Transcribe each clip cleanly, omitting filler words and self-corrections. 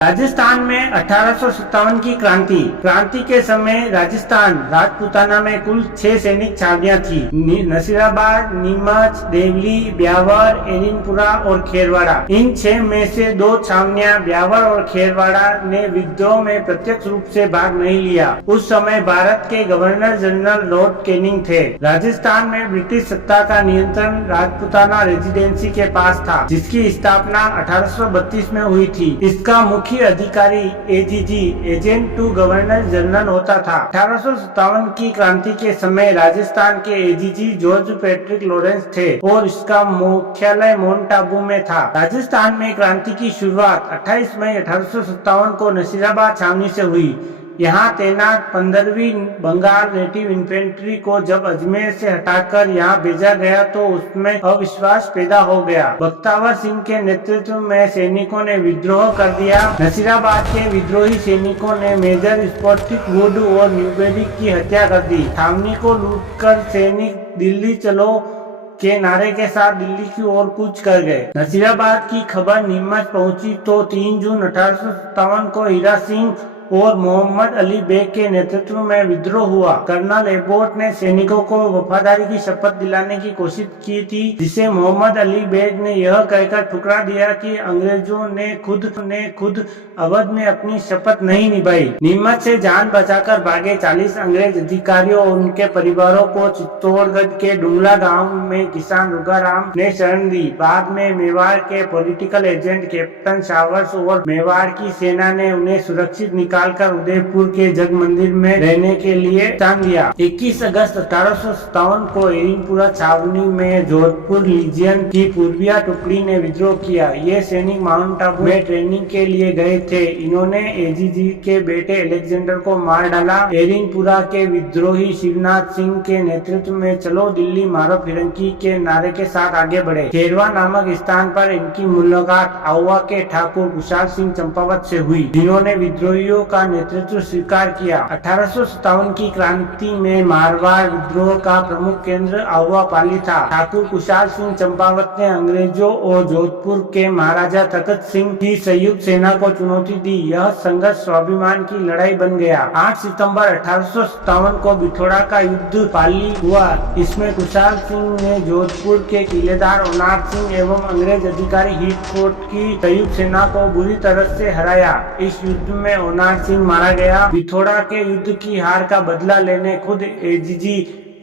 राजस्थान में 1857 की क्रांति के समय राजस्थान राजपूताना में कुल 6 सैनिक छावनियां थी। नसीराबाद, नीमच, देवली, ब्यावर, एरिनपुरा और खेरवाड़ा। इन 6 में से 2 छावनियां ब्यावर और खेरवाड़ा ने विद्रोह में प्रत्यक्ष रूप से भाग नहीं लिया। उस समय भारत के गवर्नर जनरल लॉर्ड कैनिंग थे। राजस्थान में ब्रिटिश सत्ता का नियंत्रण राजपूताना रेजिडेंसी के पास था, जिसकी स्थापना 1832 में हुई थी। इसका मुख्य अधिकारी AGG agent to governor general होता था। 1857 की क्रांति के समय राजस्थान के एजीजी जॉर्ज पैट्रिक लॉरेंस थे और इसका मुख्यालय माउंट आबू में था। राजस्थान में क्रांति की शुरुआत 28 मई 1857 को नसीराबाद छावनी से हुई। यहाँ तैनात 15वीं बंगाल नेटिव इन्फेंट्री को जब अजमेर से हटाकर यहाँ भेजा गया तो उसमें अविश्वास पैदा हो गया। बख्तावर सिंह के नेतृत्व में सैनिकों ने विद्रोह कर दिया। नसीराबाद के विद्रोही सैनिकों ने मेजर स्पॉटिक वुड और न्यूबेरी की हत्या कर दी। छावनी को लूटकर सैनिक दिल्ली चलो के नारे के साथ दिल्ली की ओर कूच कर गए। नसीराबाद की खबर नीमच पहुंची तो 3 जून 1857 को हीरा सिंह और मोहम्मद अली बेग के नेतृत्व में विद्रोह हुआ। कर्नल एबोट ने सैनिकों को वफादारी की शपथ दिलाने की कोशिश की थी, जिसे मोहम्मद अली बेग ने यह कहकर ठुकरा दिया कि अंग्रेजों ने खुद अवध में अपनी शपथ नहीं निभाई। नीमच से जान बचाकर भागे 40 अंग्रेज अधिकारियों और उनके परिवारों को चित्तौड़गढ़ के डुंगला गांव में किसान रुगाराम ने शरण दी। बाद में मेवाड़ के पॉलिटिकल एजेंट कैप्टन शावर्स और मेवाड़ की सेना ने उन्हें सुरक्षित निकालकर उदयपुर के जग मंदिर में रहने के लिए स्थान दिया। 21 अगस्त 1857 को एरिनपुरा छावनी में जोधपुर लीजियन की पूर्विया टुकड़ी ने विद्रोह किया। ये सैनिक माउंट आबू में ट्रेनिंग के लिए गए थे। इन्होंने एजीजी के बेटे अलेक्जेंडर को मार डाला। एरिनपुरा के विद्रोही शिवनाथ सिंह के नेतृत्व में चलो दिल्ली मारो फिरंगी के नारे के साथ आगे बढ़े। खेरवा नामक स्थान पर इनकी मुलाकात आउवा के ठाकुर कुशाल सिंह चंपावत से हुई, जिन्होंने विद्रोहियों का नेतृत्व स्वीकार किया। 1857 की क्रांति में मारवाड़ विद्रोह का प्रमुख केंद्र आउवा पाली था। ठाकुर कुशाल सिंह चंपावत ने अंग्रेजों और जोधपुर के महाराजा तखत सिंह की संयुक्त सेना को चुनौती दी। यह संघर्ष स्वाभिमान की लड़ाई बन गया। 8 सितंबर 1857 को बिठोड़ा का युद्ध पाली हुआ। इसमें कुशाल सिंह ने जोधपुर के किलेदार ओनार सिंह एवं अंग्रेज अधिकारी हीथकोट की संयुक्त सेना को बुरी तरह से हराया। इस युद्ध में ओनार सिंह मारा गया। बिठोड़ा के युद्ध की हार का बदला लेने खुद एजीजी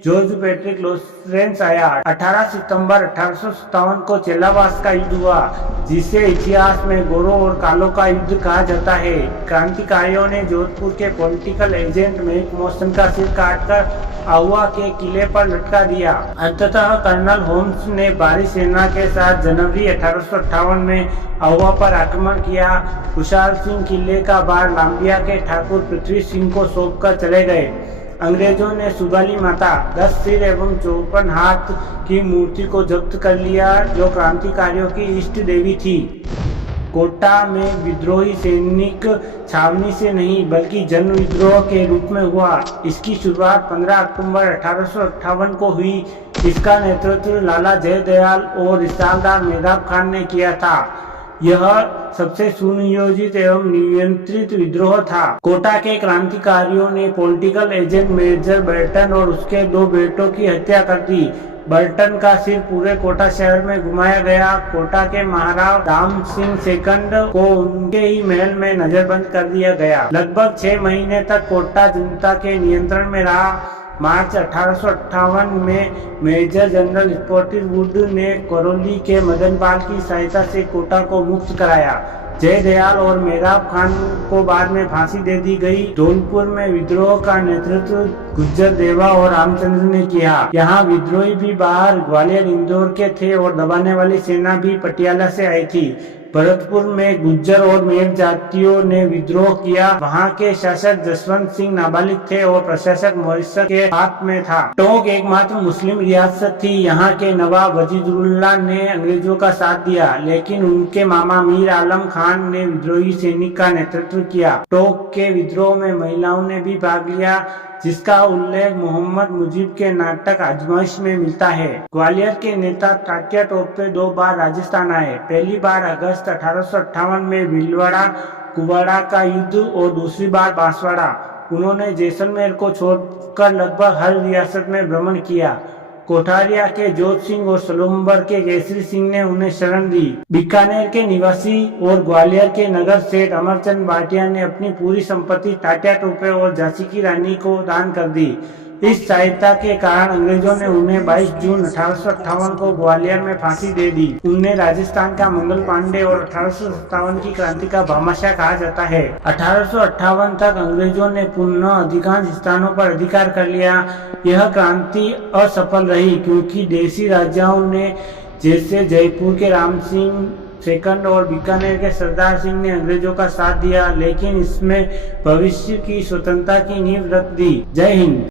जॉर्ज पैट्रिक लॉरेंस आया। 18 सितंबर 1857 को चेलावास का युद्ध हुआ, जिसे इतिहास में गोरों और कालों का युद्ध कहा जाता है। क्रांतिकारियों ने जोधपुर के पॉलिटिकल एजेंट मेक मोशन का सिर काटकर आउवा के किले पर लटका दिया। अंततः कर्नल होम्स ने भारी सेना के साथ जनवरी 1858 में आउवा पर आक्रमण किया। कुशाल सिंह किले का भार लांबिया के ठाकुर पृथ्वी सिंह को सौंपकर चले गए। अंग्रेजों ने सुगाली माता 10 सिर एवं 54 हाथ की मूर्ति को जब्त कर लिया, जो क्रांतिकारियों की इष्ट देवी थी। कोटा में विद्रोही सैनिक छावनी से नहीं बल्कि जन विद्रोह के रूप में हुआ। इसकी शुरुआत 15 अक्टूबर 1858 को हुई। इसका नेतृत्व लाला जयदयाल और रिसालदार मेहराब खान ने किया था। यह सबसे सुनियोजित एवं नियंत्रित विद्रोह था। कोटा के क्रांतिकारियों ने पॉलिटिकल एजेंट मेजर बर्टन और उसके 2 बेटों की हत्या कर दी। बर्टन का सिर पूरे कोटा शहर में घुमाया गया। कोटा के महाराव राम सिंह सेकंड को उनके ही महल में नजरबंद कर दिया गया। लगभग 6 महीने तक कोटा जनता के नियंत्रण में रहा। मार्च 1858 में मेजर जनरल स्पॉटिक वुड ने करौली के मदनपाल की सहायता से कोटा को मुक्त कराया। जयदयाल और मेहराब खान को बाद में फांसी दे दी गई। धौलपुर में विद्रोह का नेतृत्व गुज्जर देवा और रामचंद्र ने किया। यहाँ विद्रोही भी बाहर ग्वालियर इंदौर के थे और दबाने वाली सेना भी पटियाला से आई थी। भरतपुर में गुज्जर और मेर जातियों ने विद्रोह किया। वहाँ के शासक जसवंत सिंह नाबालिग थे और प्रशासक मॉरिस के हाथ में था। टोंक एकमात्र मुस्लिम रियासत थी। यहाँ के नवाब वजीदुल्लाह ने अंग्रेजों का साथ दिया, लेकिन उनके मामा मीर आलम खान ने विद्रोही सैनिक का नेतृत्व किया। टोंक के विद्रोह में महिलाओं ने भी भाग लिया, जिसका उल्लेख मोहम्मद मुजीब के नाटक आजमाइश में मिलता है। ग्वालियर के नेता तात्या टोपे 2 बार राजस्थान आए। पहली बार अगस्त 1858 में भीलवाड़ा कुवाड़ा का युद्ध और दूसरी बार बांसवाड़ा। उन्होंने जैसलमेर को छोड़कर लगभग हर रियासत में भ्रमण किया। कोठारिया के जोध सिंह और सोलंबर के केसरी सिंह ने उन्हें शरण दी। बीकानेर के निवासी और ग्वालियर के नगर सेठ अमरचंद भाटिया ने अपनी पूरी संपत्ति तात्या टोपे और झांसी की रानी को दान कर दी। इस सहायता के कारण अंग्रेजों ने उन्हें 22 जून 1858 को ग्वालियर में फांसी दे दी। उन्हें राजस्थान का मंगल पांडे और 1857 की क्रांति का भामाशाह कहा जाता है। 1858 तक अंग्रेजों ने पुनः अधिकांश स्थानों पर अधिकार कर लिया। यह क्रांति असफल रही क्योंकि देसी राजाओं ने जैसे जयपुर के राम सिंह सेकंड और बीकानेर के सरदार सिंह ने अंग्रेजों का साथ दिया, लेकिन इसमें भविष्य की स्वतंत्रता की नींव रख दी। जय हिंद।